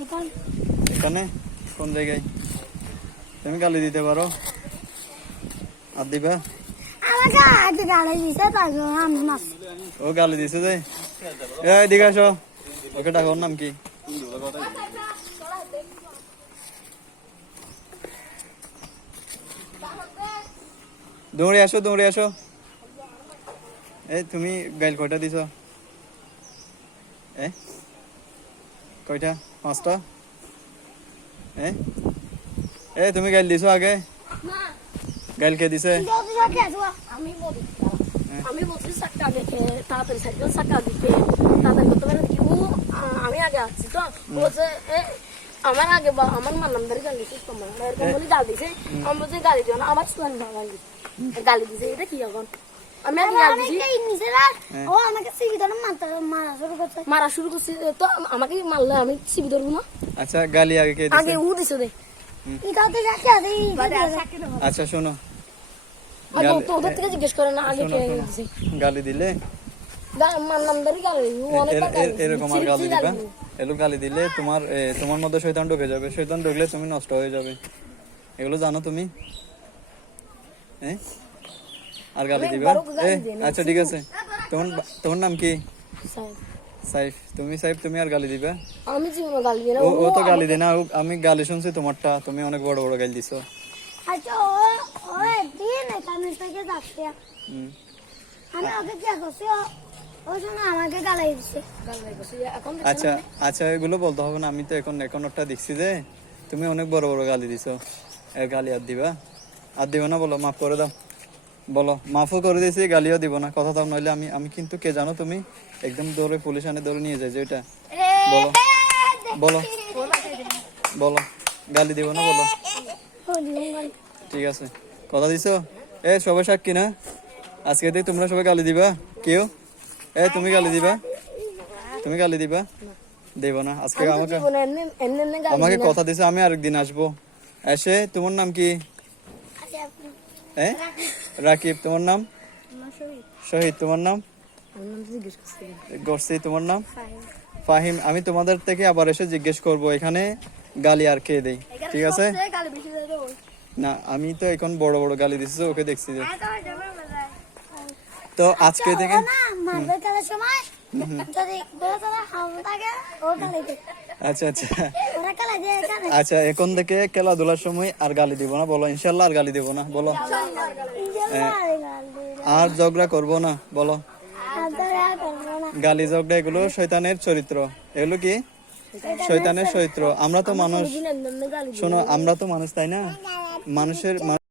এখন? কোন জায়গায়? তুমি গালি দিতে পারো। আর দিবা? ও গালি দিছে যে। এদিকে আসো। ওকে ডাকো নাম কি? দৌড়ে আসো দৌড়ে আসো। এই তুমি গাইল কয়টা দিছ? এ? কয়টা? পাঁচটা? এ? এ তুমি গাইল দিছো আগে। গাইল কে দিছে? আমি বলি আমি বলছি চাক্কা দেখে তাড়াতাড়ি সাইকেল চাক্কা দিতে তাড়াতাড়ি করতে পারে কি ও আমি আগে আসছি তো। বলছে আমার আগে বা আমার মান্নাম ধরে গালি দিছিস তোমার এরকম বলে গালি দিছে। আমি বলছি গালি দিও না আমার না গালি গালি দিছে এটা কি এখন আমি ও আমাকে মারতে মারা শুরু করছে। মারা শুরু করছে তো আমাকে মারলে আমি সিবি ধরবো না। আচ্ছা গালি আগে কে আগে দিছে দিছে দে তো আচ্ছা শোনো। আগে গালি- তো ওদের থেকে জিজ্ঞেস করে না আগে কে দিছে? গালি দিলে? এরকম আর দিবা? গালি গালি দিলে তোমার তোমার মধ্যে শৈতান ঢুকে যাবে। শৈতান ঢুকলে তুমি নষ্ট হয়ে যাবে। এগুলো জানো তুমি? হ্যাঁ আর গালি দিবা। আচ্ছা ঠিক আছে। তোমার তোমার নাম কি। সাইফ। তুমি সাইফ তুমি আর গালি দিবা? আমি জীবনে গালি দিই না ও তো গালি দেয় না। আমি গালি শুনছি তোমারটা। তুমি অনেক বড় বড় গালি দিছো। আচ্ছা ও ও একদিন এখানে থেকে যাচ্ছে। আমি ওকে কি করছি ও ও আমাকে গালাই এখন আচ্ছা আচ্ছা এগুলো বলতে হবে না। আমি তো এখন এখন একটা দেখছি যে তুমি অনেক বড় বড় গালি দিছো। এর গালি আর দিবা। আর দিবা না বলো মাফ করে দাও। বলো মাফও করে দিয়েছি গালিও দিব না। কথা দাও নইলে আমি আমি কিন্তু কে জানো তুমি? একদম দৌড়ে পুলিশ আনে দৌড়ে নিয়ে যায় যে ওইটা। বলো। বলো। বলো। গালি দিব না বলো। ঠিক আছে। কথা দিছো? এ সবাই সাক্ষী না? আজকে দিয়ে তোমরা সবাই গালি দিবা? কেউ? এ তুমি গালি দিবা? তুমি গালি দিবা? দেব না আজকে আমাকে আমাকে কথা দিছে আমি আরেকদিন আসব। এসে তোমার নাম কি? হ্যাঁ রাকিব তোমার নাম? শহীদ তোমার নাম? গর্সি তোমার নাম? ফাহিম আমি তোমাদের থেকে আবার এসে জিজ্ঞেস করব এখানে গালি আর কে দেই ঠিক আছে? না আমি তো এখন বড় বড় গালি দিছি ওকে দেখছি যে। তো আজকে থেকে যদি আচ্ছা আচ্ছা। আচ্ছা এখন থেকে খেলাধুলার সময় আর গালি দিব না বলো। ইনশাল্লাহ আর গালি দিব না বলো। আর ঝগড়া করব না বলো। গালি ঝগড়া এগুলো শয়তানের চরিত্র। এগুলো কি? শৈতানের চরিত্র। আমরা তো মানুষ। শোনো আমরা তো মানুষ তাই না? মানুষের